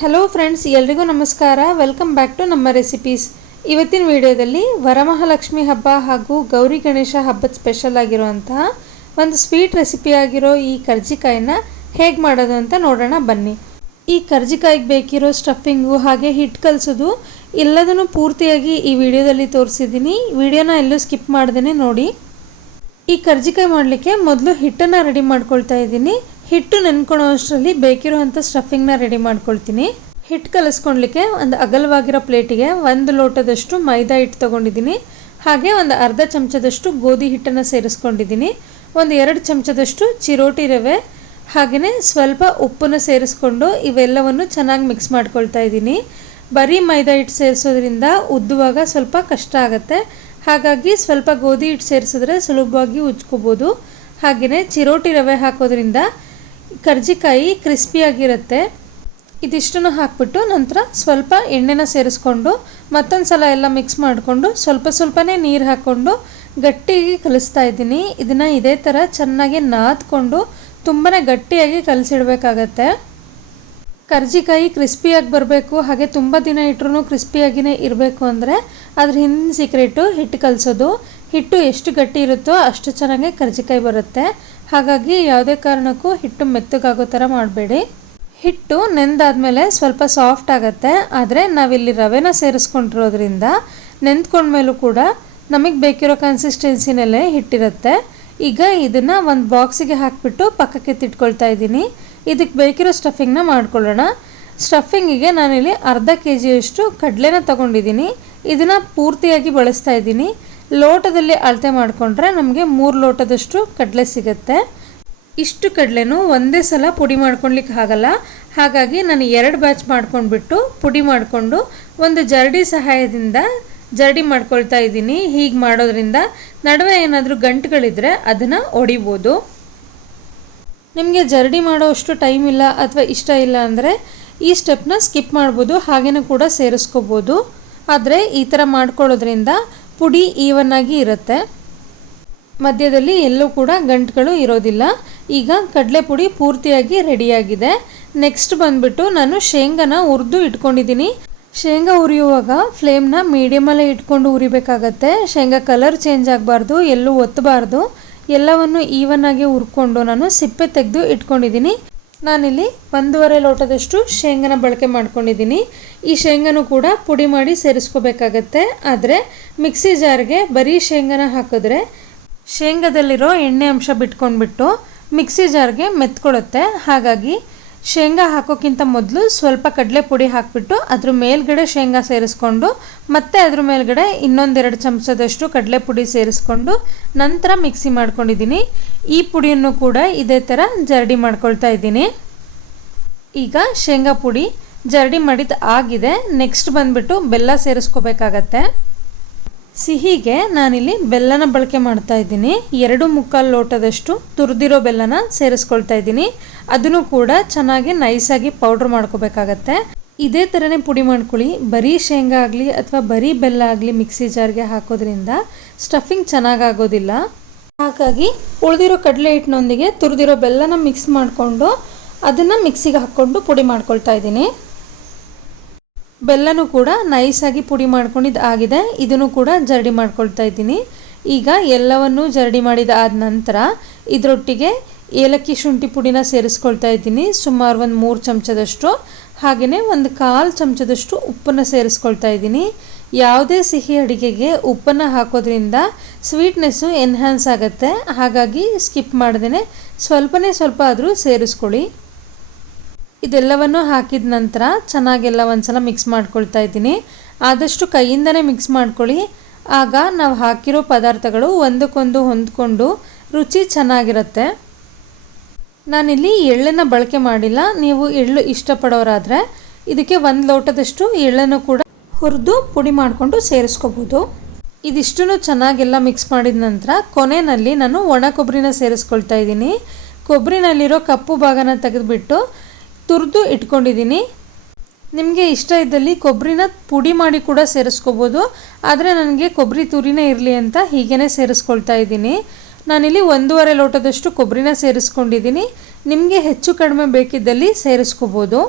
Hello friends, ಎಲ್ರಿಗೂ ನಮಸ್ಕಾರ. Welcome back to ನಮ್ಮ ರೆಸಿಪೀಸ್. ಇವತ್ತಿನ ವಿಡಿಯೋದಲ್ಲಿ ವರಮಹಾಲಕ್ಷ್ಮಿ ಹಬ್ಬ ಹಾಗೂ ಗೌರಿ ಗಣೇಶ ಹಬ್ಬದ ಸ್ಪೆಷಲ್ ಆಗಿರುವಂತಹ ಒಂದು ಸ್ವೀಟ್ ರೆಸಿಪಿ ಆಗಿರೋ ಈ ಕರ್ಜಿಕಾಯಿನ ಹೇಗೆ ಮಾಡೋದು ಅಂತ ನೋಡೋಣ ಬನ್ನಿ. ಈ ಕರ್ಜಿಕಾಯಿಗೆ ಬೇಕಿರೋ ಸ್ಟಫಿಂಗು ಹಾಗೆ ಹಿಟ್ಟು ಕಲಿಸೋದು ಎಲ್ಲದನ್ನು ಪೂರ್ತಿಯಾಗಿ ಈ ವಿಡಿಯೋದಲ್ಲಿ ತೋರಿಸಿದ್ದೀನಿ. ವಿಡಿಯೋನ ಎಲ್ಲೂ ಸ್ಕಿಪ್ ಮಾಡ್ದೇ ನೋಡಿ. ಈ ಕರ್ಜಿಕಾಯಿ ಮಾಡಲಿಕ್ಕೆ ಮೊದಲು ಹಿಟ್ಟನ್ನು ರೆಡಿ ಮಾಡ್ಕೊಳ್ತಾ ಇದ್ದೀನಿ. ಹಿಟ್ಟು ನೆನ್ಕೊಳ್ಳೋ ಅಷ್ಟರಲ್ಲಿ ಬೇಕಿರೋವಂಥ ಸ್ಟಫಿಂಗ್ನ ರೆಡಿ ಮಾಡ್ಕೊಳ್ತೀನಿ. ಹಿಟ್ಟು ಕಲಿಸ್ಕೊಳ್ಲಿಕ್ಕೆ ಒಂದು ಅಗಲವಾಗಿರೋ ಪ್ಲೇಟಿಗೆ 1 ಲೋಟದಷ್ಟು ಮೈದಾ ಹಿಟ್ಟು ತೊಗೊಂಡಿದ್ದೀನಿ. ಹಾಗೆ ಒಂದು ಅರ್ಧ ಚಮಚದಷ್ಟು ಗೋಧಿ ಹಿಟ್ಟನ್ನು ಸೇರಿಸ್ಕೊಂಡಿದ್ದೀನಿ. ಒಂದು 2 ಚಮಚದಷ್ಟು ಚಿರೋಟಿ ರವೆ, ಹಾಗೆಯೇ ಸ್ವಲ್ಪ ಉಪ್ಪನ್ನು ಸೇರಿಸ್ಕೊಂಡು ಇವೆಲ್ಲವನ್ನು ಚೆನ್ನಾಗಿ ಮಿಕ್ಸ್ ಮಾಡ್ಕೊಳ್ತಾ ಇದ್ದೀನಿ. ಬರೀ ಮೈದಾ ಹಿಟ್ಟು ಸೇರಿಸೋದ್ರಿಂದ ಉದ್ದುವಾಗ ಸ್ವಲ್ಪ ಕಷ್ಟ ಆಗುತ್ತೆ. ಹಾಗಾಗಿ ಸ್ವಲ್ಪ ಗೋಧಿ ಹಿಟ್ಟು ಸೇರಿಸಿದ್ರೆ ಸುಲಭವಾಗಿ ಉಜ್ಕೋಬೋದು. ಹಾಗೆಯೇ ಚಿರೋಟಿ ರವೆ ಹಾಕೋದ್ರಿಂದ ಕರ್ಜಿಕಾಯಿ ಕ್ರಿಸ್ಪಿಯಾಗಿರುತ್ತೆ. ಇದಿಷ್ಟನ್ನು ಹಾಕ್ಬಿಟ್ಟು ನಂತರ ಸ್ವಲ್ಪ ಎಣ್ಣೆನ ಸೇರಿಸ್ಕೊಂಡು ಮತ್ತೊಂದು ಸಲ ಎಲ್ಲ ಮಿಕ್ಸ್ ಮಾಡಿಕೊಂಡು ಸ್ವಲ್ಪನೇ ನೀರು ಹಾಕ್ಕೊಂಡು ಗಟ್ಟಿಯಾಗಿ ಕಲಿಸ್ತಾ ಇದ್ದೀನಿ. ಇದನ್ನು ಇದೇ ಥರ ಚೆನ್ನಾಗಿ ನಾದ್ಕೊಂಡು ತುಂಬಾ ಗಟ್ಟಿಯಾಗಿ ಕಲಸಿಡಬೇಕಾಗತ್ತೆ. ಕರ್ಜಿಕಾಯಿ ಕ್ರಿಸ್ಪಿಯಾಗಿ ಬರಬೇಕು, ಹಾಗೆ ತುಂಬ ದಿನ ಇಟ್ಟರೂ ಕ್ರಿಸ್ಪಿಯಾಗಿಯೇ ಇರಬೇಕು ಅಂದರೆ ಅದ್ರ ಹಿಂದಿನ ಸೀಕ್ರೆಟು ಹಿಟ್ಟು ಕಲಿಸೋದು. ಹಿಟ್ಟು ಎಷ್ಟು ಗಟ್ಟಿ ಇರುತ್ತೋ ಅಷ್ಟು ಚೆನ್ನಾಗಿ ಕರ್ಜಿಕಾಯಿ ಬರುತ್ತೆ. ಹಾಗಾಗಿ ಯಾವುದೇ ಕಾರಣಕ್ಕೂ ಹಿಟ್ಟು ಮೆತ್ತಗಾಗೋ ಥರ ಮಾಡಬೇಡಿ. ಹಿಟ್ಟು ನೆಂದಾದ್ಮೇಲೆ ಸ್ವಲ್ಪ ಸಾಫ್ಟ್ ಆಗುತ್ತೆ. ಆದರೆ ನಾವಿಲ್ಲಿ ರವೆನ ಸೇರಿಸ್ಕೊಂಡಿರೋದ್ರಿಂದ ನೆಂದ್ಕೊಂಡ್ಮೇಲೂ ಕೂಡ ನಮಗೆ ಬೇಕಿರೋ ಕನ್ಸಿಸ್ಟೆನ್ಸಿನಲ್ಲೇ ಹಿಟ್ಟಿರುತ್ತೆ. ಈಗ ಇದನ್ನು ಒಂದು ಬಾಕ್ಸಿಗೆ ಹಾಕಿಬಿಟ್ಟು ಪಕ್ಕಕ್ಕೆ ತಿಟ್ಕೊಳ್ತಾ ಇದ್ದೀನಿ. ಇದಕ್ಕೆ ಬೇಕಿರೋ ಸ್ಟಫಿಂಗ್ನ ಮಾಡ್ಕೊಳ್ಳೋಣ. ಸ್ಟಫಿಂಗಿಗೆ ನಾನಿಲ್ಲಿ ಅರ್ಧ ಕೆಜಿಯಷ್ಟು ಕಡಲೆನ ತೊಗೊಂಡಿದ್ದೀನಿ. ಇದನ್ನು ಪೂರ್ತಿಯಾಗಿ ಬಳಸ್ತಾ ಇದ್ದೀನಿ. ಲೋಟದಲ್ಲಿ ಅಳತೆ ಮಾಡಿಕೊಂಡ್ರೆ ನಮಗೆ 3 ಲೋಟದಷ್ಟು ಕಡಲೆ ಸಿಗುತ್ತೆ. ಇಷ್ಟು ಕಡಲೆನೂ ಒಂದೇ ಸಲ ಪುಡಿ ಮಾಡ್ಕೊಳ್ಲಿಕ್ಕೆ ಆಗಲ್ಲ. ಹಾಗಾಗಿ ನಾನು 2 ಬ್ಯಾಚ್ ಮಾಡ್ಕೊಂಡ್ಬಿಟ್ಟು ಪುಡಿ ಮಾಡಿಕೊಂಡು ಒಂದು ಜರಡಿ ಸಹಾಯದಿಂದ ಜರಡಿ ಮಾಡ್ಕೊಳ್ತಾ ಇದ್ದೀನಿ. ಹೀಗೆ ಮಾಡೋದ್ರಿಂದ ನಡುವೆ ಏನಾದರೂ ಗಂಟುಗಳಿದ್ರೆ ಅದನ್ನು ಒಡಿಬೋದು. ನಿಮಗೆ ಜರಡಿ ಮಾಡೋ ಅಷ್ಟು ಟೈಮ್ ಇಲ್ಲ ಅಥವಾ ಇಷ್ಟ ಇಲ್ಲ ಅಂದರೆ ಈ ಸ್ಟೆಪ್ನ ಸ್ಕಿಪ್ ಮಾಡ್ಬೋದು, ಹಾಗೇನೂ ಕೂಡ ಸೇರಿಸ್ಕೋಬೋದು. ಆದರೆ ಈ ಥರ ಮಾಡ್ಕೊಳ್ಳೋದ್ರಿಂದ ಪುಡಿ ಈವನ್ನಾಗಿ ಇರುತ್ತೆ, ಮಧ್ಯದಲ್ಲಿ ಎಲ್ಲೂ ಕೂಡ ಗಂಟುಗಳು ಇರೋದಿಲ್ಲ. ಈಗ ಕಡಲೆ ಪುಡಿ ಪೂರ್ತಿಯಾಗಿ ರೆಡಿಯಾಗಿದೆ. ನೆಕ್ಸ್ಟ್ ಬಂದುಬಿಟ್ಟು ನಾನು ಶೇಂಗಾನ ಹುರಿದು ಇಟ್ಕೊಂಡಿದ್ದೀನಿ. ಶೇಂಗಾ ಹುರಿಯುವಾಗ ಫ್ಲೇಮ್ನ ಮೀಡಿಯಮಲ್ಲೇ ಇಟ್ಕೊಂಡು ಹುರಿಬೇಕಾಗತ್ತೆ. ಶೇಂಗಾ ಕಲರ್ ಚೇಂಜ್ ಆಗಬಾರ್ದು, ಎಲ್ಲೂ ಒತ್ತಬಾರ್ದು. ಎಲ್ಲವನ್ನು ಈವನ್ನಾಗಿ ಹುರ್ಕೊಂಡು ನಾನು ಸಿಪ್ಪೆ ತೆಗೆದು ಇಟ್ಕೊಂಡಿದ್ದೀನಿ. ನಾನಿಲ್ಲಿ 1.5 ಲೋಟದಷ್ಟು ಶೇಂಗಾನ ಬಳಕೆ ಮಾಡ್ಕೊಂಡಿದ್ದೀನಿ. ಈ ಶೇಂಗಾನು ಕೂಡ ಪುಡಿ ಮಾಡಿ ಸೇರಿಸ್ಕೋಬೇಕಾಗತ್ತೆ. ಆದರೆ ಮಿಕ್ಸಿ ಜಾರ್ಗೆ ಬರೀ ಶೇಂಗಾನ ಹಾಕಿದ್ರೆ ಶೇಂಗಾದಲ್ಲಿರೋ ಎಣ್ಣೆ ಅಂಶ ಬಿಟ್ಕೊಂಡ್ಬಿಟ್ಟು ಮಿಕ್ಸಿ ಜಾರ್ಗೆ ಮೆತ್ಕೊಳ್ಳುತ್ತೆ. ಹಾಗಾಗಿ ಶೇಂಗಾ ಹಾಕೋಕ್ಕಿಂತ ಮೊದಲು ಸ್ವಲ್ಪ ಕಡಲೆ ಪುಡಿ ಹಾಕಿಬಿಟ್ಟು ಅದ್ರ ಮೇಲ್ಗಡೆ ಶೇಂಗಾ ಸೇರಿಸ್ಕೊಂಡು ಮತ್ತೆ ಅದ್ರ ಮೇಲ್ಗಡೆ ಇನ್ನೊಂದು 2 ಚಮಚದಷ್ಟು ಕಡಲೆ ಪುಡಿ ಸೇರಿಸ್ಕೊಂಡು ನಂತರ ಮಿಕ್ಸಿ ಮಾಡ್ಕೊಂಡಿದ್ದೀನಿ. ಈ ಪುಡಿಯನ್ನು ಕೂಡ ಇದೇ ಥರ ಜರಡಿ ಮಾಡ್ಕೊಳ್ತಾ ಇದ್ದೀನಿ. ಈಗ ಶೇಂಗಾ ಪುಡಿ ಜರಡಿ ಮಾಡಿದ್ದು ಆಗಿದೆ. ನೆಕ್ಸ್ಟ್ ಬಂದುಬಿಟ್ಟು ಬೆಲ್ಲ ಸೇರಿಸ್ಕೋಬೇಕಾಗತ್ತೆ. ಸಿಹಿಗೆ ನಾನಿಲ್ಲಿ ಬೆಲ್ಲನ ಬಳಕೆ ಮಾಡ್ತಾ ಇದ್ದೀನಿ. 2.25 ಲೋಟದಷ್ಟು ತುರಿದಿರೋ ಬೆಲ್ಲನ ಸೇರಿಸ್ಕೊಳ್ತಾ ಇದ್ದೀನಿ. ಅದನ್ನು ಕೂಡ ಚೆನ್ನಾಗಿ ನೈಸಾಗಿ ಪೌಡ್ರ್ ಮಾಡ್ಕೋಬೇಕಾಗತ್ತೆ. ಇದೇ ಥರನೇ ಪುಡಿ ಮಾಡ್ಕೊಳ್ಳಿ. ಬರೀ ಶೇಂಗಾ ಆಗಲಿ ಅಥವಾ ಬರೀ ಬೆಲ್ಲ ಆಗಲಿ ಮಿಕ್ಸಿ ಜಾರ್ಗೆ ಹಾಕೋದ್ರಿಂದ ಸ್ಟಫಿಂಗ್ ಚೆನ್ನಾಗಾಗೋದಿಲ್ಲ. ಹಾಗಾಗಿ ಉಳಿದಿರೋ ಕಡಲೆ ಹಿಟ್ಟಿನೊಂದಿಗೆ ತುರಿದಿರೋ ಬೆಲ್ಲನ ಮಿಕ್ಸ್ ಮಾಡಿಕೊಂಡು ಅದನ್ನು ಮಿಕ್ಸಿಗೆ ಹಾಕ್ಕೊಂಡು ಪುಡಿ ಮಾಡ್ಕೊಳ್ತಾ ಇದ್ದೀನಿ. ಬೆಲ್ಲನೂ ಕೂಡ ನೈಸಾಗಿ ಪುಡಿ ಮಾಡ್ಕೊಂಡಿದ್ದು ಆಗಿದೆ. ಇದನ್ನು ಕೂಡ ಜರಡಿ ಮಾಡ್ಕೊಳ್ತಾ ಇದ್ದೀನಿ. ಈಗ ಎಲ್ಲವನ್ನೂ ಜರಡಿ ಮಾಡಿದಾದ ನಂತರ ಇದರೊಟ್ಟಿಗೆ ಏಲಕ್ಕಿ ಶುಂಠಿ ಪುಡಿನ ಸೇರಿಸ್ಕೊಳ್ತಾ ಇದ್ದೀನಿ. ಸುಮಾರು ಒಂದು 3 ಚಮಚದಷ್ಟು. ಹಾಗೆಯೇ ಒಂದು 1/4 ಚಮಚದಷ್ಟು ಉಪ್ಪನ್ನು ಸೇರಿಸ್ಕೊಳ್ತಾ ಇದ್ದೀನಿ. ಯಾವುದೇ ಸಿಹಿ ಅಡುಗೆಗೆ ಉಪ್ಪನ್ನು ಹಾಕೋದ್ರಿಂದ ಸ್ವೀಟ್ನೆಸ್ಸು ಎನ್ಹ್ಯಾನ್ಸ್ ಆಗುತ್ತೆ. ಹಾಗಾಗಿ ಸ್ಕಿಪ್ ಮಾಡ್ದೇ ಸ್ವಲ್ಪ ಆದರೂ ಸೇರಿಸ್ಕೊಳ್ಳಿ. ಇದೆಲ್ಲವನ್ನು ಹಾಕಿದ ನಂತರ ಚೆನ್ನಾಗೆಲ್ಲ ಒಂದ್ಸಲ ಮಿಕ್ಸ್ ಮಾಡ್ಕೊಳ್ತಾ ಇದ್ದೀನಿ. ಆದಷ್ಟು ಕೈಯಿಂದನೇ ಮಿಕ್ಸ್ ಮಾಡ್ಕೊಳ್ಳಿ. ಆಗ ನಾವು ಹಾಕಿರೋ ಪದಾರ್ಥಗಳು ಒಂದಕ್ಕೊಂದು ಹೊಂದ್ಕೊಂಡು ರುಚಿ ಚೆನ್ನಾಗಿರುತ್ತೆ. ನಾನಿಲ್ಲಿ ಎಳ್ಳನ್ನು ಬಳಕೆ ಮಾಡಿಲ್ಲ. ನೀವು ಎಳ್ಳು ಇಷ್ಟಪಡೋರಾದರೆ ಇದಕ್ಕೆ 1 ಲೋಟದಷ್ಟು ಎಳ್ಳನ್ನು ಕೂಡ ಹುರಿದು ಪುಡಿ ಮಾಡಿಕೊಂಡು ಸೇರಿಸ್ಕೋಬೋದು. ಇದಿಷ್ಟನ್ನು ಚೆನ್ನಾಗೆಲ್ಲ ಮಿಕ್ಸ್ ಮಾಡಿದ ನಂತರ ಕೊನೆಯಲ್ಲಿ ನಾನು ಒಣ ಕೊಬ್ಬರಿನ ಸೇರಿಸ್ಕೊಳ್ತಾ ಇದ್ದೀನಿ. ಕೊಬ್ಬರಿನಲ್ಲಿರೋ ಕಪ್ಪು ಭಾಗನ ತೆಗೆದುಬಿಟ್ಟು ತುರಿದು ಇಟ್ಕೊಂಡಿದ್ದೀನಿ. ನಿಮಗೆ ಇಷ್ಟ ಇದ್ದಲ್ಲಿ ಕೊಬ್ಬರಿನ ಪುಡಿ ಮಾಡಿ ಕೂಡ ಸೇರಿಸ್ಕೋಬೋದು. ಆದರೆ ನನಗೆ ಕೊಬ್ಬರಿ ತುರಿನೇ ಇರಲಿ ಅಂತ ಹೀಗೇ ಸೇರಿಸ್ಕೊಳ್ತಾ ಇದ್ದೀನಿ. ನಾನಿಲ್ಲಿ 1.5 ಲೋಟದಷ್ಟು ಕೊಬ್ಬರಿನ ಸೇರಿಸ್ಕೊಂಡಿದ್ದೀನಿ. ನಿಮಗೆ ಹೆಚ್ಚು ಕಡಿಮೆ ಬೇಕಿದ್ದಲ್ಲಿ ಸೇರಿಸ್ಕೋಬೋದು.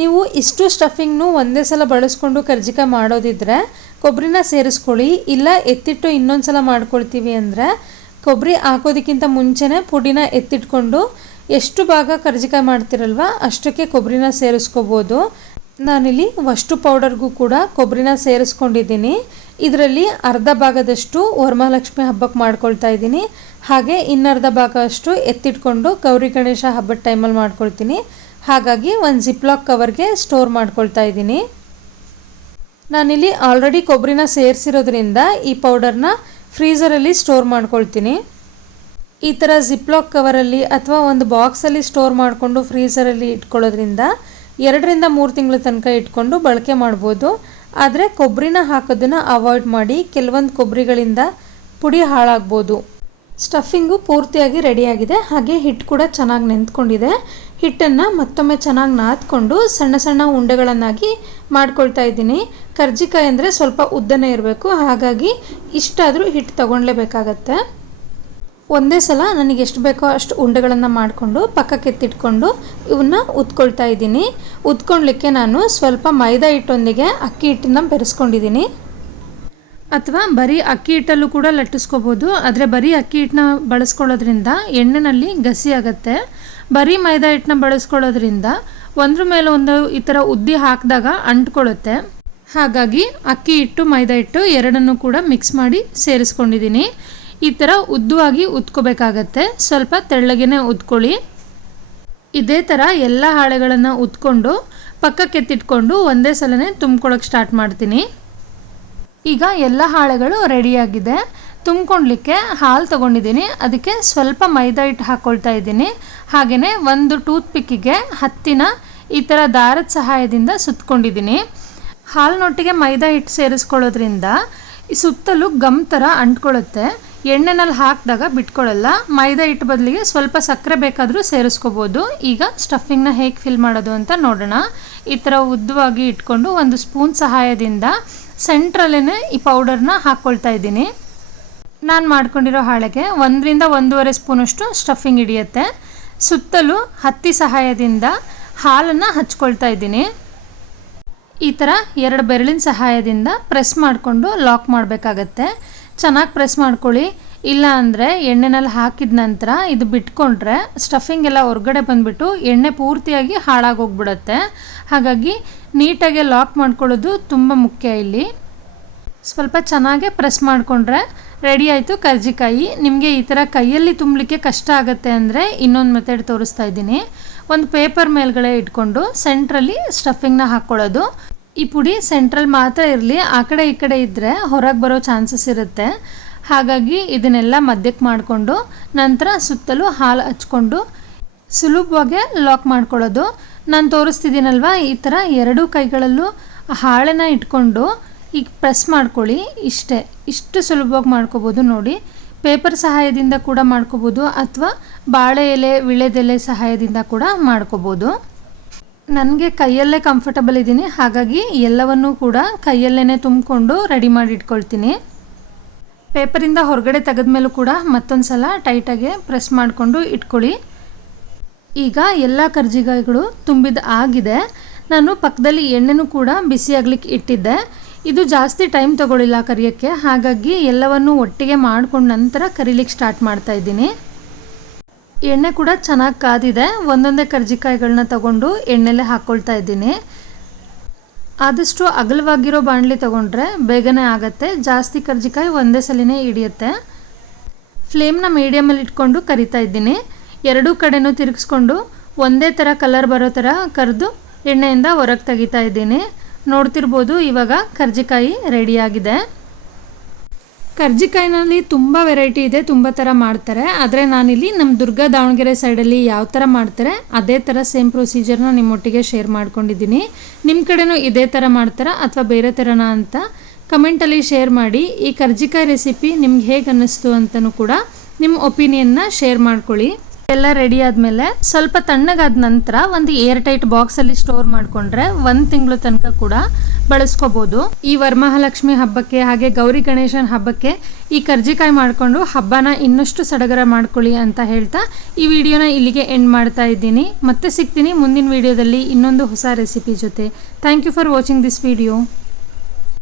ನೀವು ಇಷ್ಟು ಸ್ಟಫಿಂಗ್ನು ಒಂದೇ ಸಲ ಬಳಸ್ಕೊಂಡು ಕರ್ಜಿಕಾಯಿ ಮಾಡೋದಿದ್ರೆ ಕೊಬ್ಬರಿನ ಸೇರಿಸ್ಕೊಳ್ಳಿ. ಇಲ್ಲ ಎತ್ತಿಟ್ಟು ಇನ್ನೊಂದು ಸಲ ಮಾಡ್ಕೊಳ್ತೀವಿ ಅಂದರೆ ಕೊಬ್ಬರಿ ಹಾಕೋದಕ್ಕಿಂತ ಮುಂಚೆನೇ ಪುಡಿನ ಎತ್ತಿಟ್ಕೊಂಡು ಎಷ್ಟು ಭಾಗ ಕರ್ಜಿಕಾಯಿ ಮಾಡ್ತಿರಲ್ವ ಅಷ್ಟಕ್ಕೆ ಕೊಬ್ಬರಿನ ಸೇರಿಸ್ಕೋಬೋದು. ನಾನಿಲ್ಲಿ ಅಷ್ಟು ಪೌಡರ್ಗೂ ಕೂಡ ಕೊಬ್ಬರಿನ ಸೇರಿಸ್ಕೊಂಡಿದ್ದೀನಿ. ಇದರಲ್ಲಿ ಅರ್ಧ ಭಾಗದಷ್ಟು ವರಮಹಾಲಕ್ಷ್ಮಿ ಹಬ್ಬಕ್ಕೆ ಮಾಡ್ಕೊಳ್ತಾ ಇದ್ದೀನಿ. ಹಾಗೆ ಇನ್ನರ್ಧ ಭಾಗ ಅಷ್ಟು ಎತ್ತಿಟ್ಕೊಂಡು ಗೌರಿ ಗಣೇಶ ಹಬ್ಬದ ಟೈಮಲ್ಲಿ ಮಾಡ್ಕೊಳ್ತೀನಿ. ಹಾಗಾಗಿ ಒಂದು ಜಿಪ್ಲಾಕ್ ಕವರ್ಗೆ ಸ್ಟೋರ್ ಮಾಡ್ಕೊಳ್ತಾ ಇದ್ದೀನಿ. ನಾನಿಲ್ಲಿ ಆಲ್ರೆಡಿ ಕೊಬ್ಬರಿನ ಸೇರಿಸಿರೋದ್ರಿಂದ ಈ ಪೌಡರ್ನ ಫ್ರೀಝರಲ್ಲಿ ಸ್ಟೋರ್ ಮಾಡ್ಕೊಳ್ತೀನಿ. ಈ ಥರ ಜಿಪ್ಲಾಕ್ ಕವರಲ್ಲಿ ಅಥವಾ ಒಂದು ಬಾಕ್ಸಲ್ಲಿ ಸ್ಟೋರ್ ಮಾಡಿಕೊಂಡು ಫ್ರೀಝರಲ್ಲಿ ಇಟ್ಕೊಳ್ಳೋದ್ರಿಂದ 2 ರಿಂದ 3 ತಿಂಗಳ ತನಕ ಇಟ್ಕೊಂಡು ಬಳಕೆ ಮಾಡ್ಬೋದು. ಆದರೆ ಕೊಬ್ಬರಿನ ಹಾಕೋದನ್ನು ಅವಾಯ್ಡ್ ಮಾಡಿ, ಕೆಲವೊಂದು ಕೊಬ್ಬರಿಗಳಿಂದ ಪುಡಿ ಹಾಳಾಗ್ಬೋದು. ಸ್ಟಫಿಂಗು ಪೂರ್ತಿಯಾಗಿ ರೆಡಿಯಾಗಿದೆ. ಹಾಗೆ ಹಿಟ್ಟು ಕೂಡ ಚೆನ್ನಾಗಿ ನೆಂದ್ಕೊಂಡಿದೆ. ಹಿಟ್ಟನ್ನು ಮತ್ತೊಮ್ಮೆ ಚೆನ್ನಾಗಿ ನಾದ್ಕೊಂಡು ಸಣ್ಣ ಸಣ್ಣ ಉಂಡೆಗಳನ್ನಾಗಿ ಮಾಡ್ಕೊಳ್ತಾ ಇದ್ದೀನಿ. ಕರ್ಜಿಕಾಯಿ ಅಂದರೆ ಸ್ವಲ್ಪ ಉದ್ದನೇ ಇರಬೇಕು, ಹಾಗಾಗಿ ಇಷ್ಟಾದರೂ ಹಿಟ್ಟು ತೊಗೊಳ್ಲೇಬೇಕಾಗತ್ತೆ. ಒಂದೇ ಸಲ ನನಗೆ ಎಷ್ಟು ಬೇಕೋ ಅಷ್ಟು ಉಂಡೆಗಳನ್ನು ಮಾಡಿಕೊಂಡು ಪಕ್ಕಕ್ಕೆ ಎತ್ತಿಟ್ಕೊಂಡು ಇವನ್ನ ಉತ್ಕೊಳ್ತಾ ಇದ್ದೀನಿ. ಉತ್ಕೊಳ್ಲಿಕ್ಕೆ ನಾನು ಸ್ವಲ್ಪ ಮೈದಾ ಹಿಟ್ಟೊಂದಿಗೆ ಅಕ್ಕಿ ಹಿಟ್ಟನ್ನು ಬೆರೆಸ್ಕೊಂಡಿದ್ದೀನಿ. ಅಥವಾ ಬರೀ ಅಕ್ಕಿ ಹಿಟ್ಟಲ್ಲೂ ಕೂಡ ಲಟ್ಟಿಸ್ಕೋಬೋದು. ಆದರೆ ಬರೀ ಅಕ್ಕಿ ಹಿಟ್ಟನ್ನ ಬಳಸ್ಕೊಳ್ಳೋದ್ರಿಂದ ಎಣ್ಣೆಯಲ್ಲಿ ಗಸಿ ಆಗುತ್ತೆ. ಬರೀ ಮೈದಾ ಹಿಟ್ಟನ್ನ ಬಳಸ್ಕೊಳ್ಳೋದ್ರಿಂದ ಒಂದ್ರ ಮೇಲೆ ಒಂದು ಈ ಥರ ಉದ್ದಿ ಹಾಕಿದಾಗ ಅಂಟ್ಕೊಳ್ಳುತ್ತೆ. ಹಾಗಾಗಿ ಅಕ್ಕಿ ಹಿಟ್ಟು ಮೈದಾ ಹಿಟ್ಟು ಎರಡನ್ನೂ ಕೂಡ ಮಿಕ್ಸ್ ಮಾಡಿ ಸೇರಿಸ್ಕೊಂಡಿದ್ದೀನಿ. ಈ ಥರ ಉದ್ದವಾಗಿ ಉತ್ಕೋಬೇಕಾಗತ್ತೆ. ಸ್ವಲ್ಪ ತೆಳ್ಳಗೇ ಉತ್ಕೊಳ್ಳಿ. ಇದೇ ಥರ ಎಲ್ಲ ಹಾಳೆಗಳನ್ನು ಉತ್ಕೊಂಡು ಪಕ್ಕಕ್ಕೆ ಎತ್ತಿಟ್ಕೊಂಡು ಒಂದೇ ಸಲನೇ ತುಂಬ್ಕೊಳ್ಳೋಕೆ ಸ್ಟಾರ್ಟ್ ಮಾಡ್ತೀನಿ. ಈಗ ಎಲ್ಲ ಹಾಳೆಗಳು ರೆಡಿಯಾಗಿದೆ. ತುಂಬ್ಕೊಳ್ಲಿಕ್ಕೆ ಹಾಲು ತೊಗೊಂಡಿದ್ದೀನಿ. ಅದಕ್ಕೆ ಸ್ವಲ್ಪ ಮೈದಾ ಹಿಟ್ಟು ಹಾಕ್ಕೊಳ್ತಾ ಇದ್ದೀನಿ. ಹಾಗೆಯೇ ಒಂದು ಟೂತ್ ಪಿಕ್ಕಿಗೆ ಹತ್ತಿನ ಈ ಥರ ದಾರದ ಸಹಾಯದಿಂದ ಸುತ್ತಕೊಂಡಿದ್ದೀನಿ. ಹಾಲಿನೊಟ್ಟಿಗೆ ಮೈದಾ ಹಿಟ್ಟು ಸೇರಿಸ್ಕೊಳ್ಳೋದ್ರಿಂದ ಸುತ್ತಲೂ ಗಮ್ ಥರ ಅಂಟ್ಕೊಳ್ಳುತ್ತೆ. ಎಣ್ಣೆನಲ್ಲಿ ಹಾಕಿದಾಗ ಬಿಟ್ಕೊಳ್ಳಲ್ಲ. ಮೈದಾ ಹಿಟ್ಟು ಬದಲಿಗೆ ಸ್ವಲ್ಪ ಸಕ್ಕರೆ ಬೇಕಾದರೂ ಸೇರಿಸ್ಕೋಬೋದು. ಈಗ ಸ್ಟಫಿಂಗ್ನ ಹೇಗೆ ಫಿಲ್ ಮಾಡೋದು ಅಂತ ನೋಡೋಣ. ಈ ಥರ ಉದ್ದವಾಗಿ ಇಟ್ಕೊಂಡು ಒಂದು ಸ್ಪೂನ್ ಸಹಾಯದಿಂದ ಸೆಂಟ್ರಲ್ಲೇ ಈ ಪೌಡರ್ನ ಹಾಕ್ಕೊಳ್ತಾ ಇದ್ದೀನಿ. ನಾನು ಮಾಡ್ಕೊಂಡಿರೋ ಹಾಳೆಗೆ 1 ರಿಂದ 1.5 ಸ್ಪೂನಷ್ಟು ಸ್ಟಫಿಂಗ್ ಹಿಡಿಯುತ್ತೆ. ಸುತ್ತಲೂ ಹತ್ತಿ ಸಹಾಯದಿಂದ ಹಾಲನ್ನು ಹಚ್ಕೊಳ್ತಾ ಇದ್ದೀನಿ. ಈ ಥರ 2 ಬೆರಳಿನ ಸಹಾಯದಿಂದ ಪ್ರೆಸ್ ಮಾಡಿಕೊಂಡು ಲಾಕ್ ಮಾಡಬೇಕಾಗತ್ತೆ. ಚೆನ್ನಾಗಿ ಪ್ರೆಸ್ ಮಾಡ್ಕೊಳ್ಳಿ. ಇಲ್ಲ ಅಂದರೆ ಎಣ್ಣೆನಲ್ಲಿ ಹಾಕಿದ ನಂತರ ಇದು ಬಿಟ್ಕೊಂಡ್ರೆ ಸ್ಟಫಿಂಗ್ ಎಲ್ಲ ಹೊರಗಡೆ ಬಂದುಬಿಟ್ಟು ಎಣ್ಣೆ ಪೂರ್ತಿಯಾಗಿ ಹಾಳಾಗೋಗ್ಬಿಡುತ್ತೆ. ಹಾಗಾಗಿ ನೀಟಾಗಿ ಲಾಕ್ ಮಾಡ್ಕೊಳ್ಳೋದು ತುಂಬ ಮುಖ್ಯ. ಇಲ್ಲಿ ಸ್ವಲ್ಪ ಚೆನ್ನಾಗೇ ಪ್ರೆಸ್ ಮಾಡಿಕೊಂಡ್ರೆ ರೆಡಿ ಆಯಿತು ಕರ್ಜಿಕಾಯಿ. ನಿಮಗೆ ಈ ಥರ ಕೈಯಲ್ಲಿ ತುಂಬಲಿಕ್ಕೆ ಕಷ್ಟ ಆಗುತ್ತೆ ಅಂದರೆ ಇನ್ನೊಂದು ಮೆಥಡ್ ತೋರಿಸ್ತಾ ಇದ್ದೀನಿ. ಒಂದು ಪೇಪರ್ ಮೇಲ್ಗಡೆ ಇಟ್ಕೊಂಡು ಸೆಂಟ್ರಲ್ಲಿ ಸ್ಟಫಿಂಗ್ನ ಹಾಕ್ಕೊಳ್ಳೋದು. ಈ ಪುಡಿ ಸೆಂಟ್ರಲ್ ಮಾತ್ರ ಇರಲಿ, ಆ ಕಡೆ ಈ ಕಡೆ ಇದ್ದರೆ ಹೊರಗೆ ಬರೋ ಚಾನ್ಸಸ್ ಇರುತ್ತೆ. ಹಾಗಾಗಿ ಇದನ್ನೆಲ್ಲ ಮಧ್ಯಕ್ಕೆ ಮಾಡಿಕೊಂಡು ನಂತರ ಸುತ್ತಲೂ ಹಾಲು ಹಚ್ಕೊಂಡು ಸುಲಭವಾಗಿ ಲಾಕ್ ಮಾಡ್ಕೊಳ್ಳೋದು. ನಾನು ತೋರಿಸ್ತಿದ್ದೀನಲ್ವ, ಈ ಥರ 2 ಕೈಗಳಲ್ಲೂ ಹಾಳೆನ ಇಟ್ಕೊಂಡು ಈಗ ಪ್ರೆಸ್ ಮಾಡ್ಕೊಳ್ಳಿ. ಇಷ್ಟು ಸುಲಭವಾಗಿ ಮಾಡ್ಕೋಬೋದು ನೋಡಿ. ಪೇಪರ್ ಸಹಾಯದಿಂದ ಕೂಡ ಮಾಡ್ಕೋಬೋದು ಅಥವಾ ಬಾಳೆ ಎಲೆ ವಿಳೆದೆಲೆ ಸಹಾಯದಿಂದ ಕೂಡ ಮಾಡ್ಕೋಬೋದು. ನನಗೆ ಕೈಯಲ್ಲೇ ಕಂಫರ್ಟಬಲ್ ಇದ್ದೀನಿ, ಹಾಗಾಗಿ ಎಲ್ಲವನ್ನೂ ಕೂಡ ಕೈಯಲ್ಲೇ ತುಂಬಿಕೊಂಡು ರೆಡಿ ಮಾಡಿ ಇಟ್ಕೊಳ್ತೀನಿ. ಪೇಪರಿಂದ ಹೊರಗಡೆ ತೆಗೆದ ಮೇಲೂ ಕೂಡ ಮತ್ತೊಂದು ಸಲ ಟೈಟಾಗಿ ಪ್ರೆಸ್ ಮಾಡಿಕೊಂಡು ಇಟ್ಕೊಳ್ಳಿ. ಈಗ ಎಲ್ಲ ಕರ್ಜಿಕಾಯಿಗಳು ತುಂಬಿದ ಆಗಿದೆ. ನಾನು ಪಕ್ಕದಲ್ಲಿ ಎಣ್ಣೆನೂ ಕೂಡ ಬಿಸಿ ಆಗ್ಲಿಕ್ಕೆ ಇಟ್ಟಿದ್ದೆ. ಇದು ಜಾಸ್ತಿ ಟೈಮ್ ತಗೊಳ್ಳಿಲ್ಲ ಕರಿಯೋಕ್ಕೆ, ಹಾಗಾಗಿ ಎಲ್ಲವನ್ನು ಒಟ್ಟಿಗೆ ಮಾಡ್ಕೊಂಡು ನಂತರ ಕರಿಲಿಕ್ಕೆ ಸ್ಟಾರ್ಟ್ ಮಾಡ್ತಾ ಇದ್ದೀನಿ. ಎಣ್ಣೆ ಕೂಡ ಚೆನ್ನಾಗಿ ಕಾದಿದೆ. ಒಂದೊಂದೇ ಕರ್ಜಿಕಾಯಿಗಳನ್ನ ತಗೊಂಡು ಎಣ್ಣೆಲೆ ಹಾಕ್ಕೊಳ್ತಾ ಇದ್ದೀನಿ. ಆದಷ್ಟು ಅಗಲವಾಗಿರೋ ಬಾಣಲಿ ತೊಗೊಂಡ್ರೆ ಬೇಗನೆ ಆಗುತ್ತೆ. ಜಾಸ್ತಿ ಕರ್ಜಿಕಾಯಿ ಒಂದೇ ಸಲಿನೇ ಹಿಡಿಯುತ್ತೆ. ಫ್ಲೇಮ್ನ ಮೀಡಿಯಮಲ್ಲಿ ಇಟ್ಕೊಂಡು ಕರಿತಾ ಇದ್ದೀನಿ. 2 ಕಡೆನೂ ತಿರುಗಿಸ್ಕೊಂಡು ಒಂದೇ ಥರ ಕಲರ್ ಬರೋ ಥರ ಕರೆದು ಎಣ್ಣೆಯಿಂದ ಹೊರಗೆ ತೆಗಿತಾ ಇದ್ದೀನಿ. ನೋಡ್ತಿರ್ಬೋದು ಇವಾಗ ಕರ್ಜಿಕಾಯಿ ರೆಡಿಯಾಗಿದೆ. ಕರ್ಜಿಕಾಯಿನಲ್ಲಿ ತುಂಬ ವೆರೈಟಿ ಇದೆ, ತುಂಬ ಥರ ಮಾಡ್ತಾರೆ. ಆದರೆ ನಾನಿಲ್ಲಿ ನಮ್ಮ ದುರ್ಗಾ ದಾವಣಗೆರೆ ಸೈಡಲ್ಲಿ ಯಾವ ಥರ ಮಾಡ್ತಾರೆ ಅದೇ ಥರ ಸೇಮ್ ಪ್ರೊಸೀಜರ್ನ ನಿಮ್ಮೊಟ್ಟಿಗೆ ಶೇರ್ ಮಾಡ್ಕೊಂಡಿದ್ದೀನಿ. ನಿಮ್ಮ ಕಡೆನೂ ಇದೇ ಥರ ಮಾಡ್ತಾರಾ ಅಥವಾ ಬೇರೆ ಥರನಾ ಅಂತ ಕಮೆಂಟಲ್ಲಿ ಶೇರ್ ಮಾಡಿ. ಈ ಕರ್ಜಿಕಾಯಿ ರೆಸಿಪಿ ನಿಮ್ಗೆ ಹೇಗೆ ಅನ್ನಿಸ್ತು ಅಂತಲೂ ಕೂಡ ನಿಮ್ಮ ಒಪಿನಿಯನ್ನ ಶೇರ್ ಮಾಡ್ಕೊಳ್ಳಿ. ಎಲ್ಲ ರೆಡಿ ಆದಮೇಲೆ ಸ್ವಲ್ಪ ತಣ್ಣಗಾದ ನಂತರ ಒಂದು ಏರ್ ಟೈಟ್ ಬಾಕ್ಸಲ್ಲಿ ಸ್ಟೋರ್ ಮಾಡಿಕೊಂಡ್ರೆ 1 ತಿಂಗಳು ತನಕ ಕೂಡ ಬಳಸ್ಕೋಬೋದು. ಈ ವರಮಹಾಲಕ್ಷ್ಮಿ ಹಬ್ಬಕ್ಕೆ ಹಾಗೆ ಗೌರಿ ಗಣೇಶನ ಹಬ್ಬಕ್ಕೆ ಈ ಕರ್ಜಿಕಾಯಿ ಮಾಡಿಕೊಂಡು ಹಬ್ಬನ ಇನ್ನಷ್ಟು ಸಡಗರ ಮಾಡ್ಕೊಳ್ಳಿ ಅಂತ ಹೇಳ್ತಾ ಈ ವಿಡಿಯೋನ ಇಲ್ಲಿಗೆ ಎಂಡ್ ಮಾಡ್ತಾ ಇದ್ದೀನಿ. ಮತ್ತೆ ಸಿಗ್ತೀನಿ ಮುಂದಿನ ವಿಡಿಯೋದಲ್ಲಿ ಇನ್ನೊಂದು ಹೊಸ ರೆಸಿಪಿ ಜೊತೆ. Thank you for watching this video.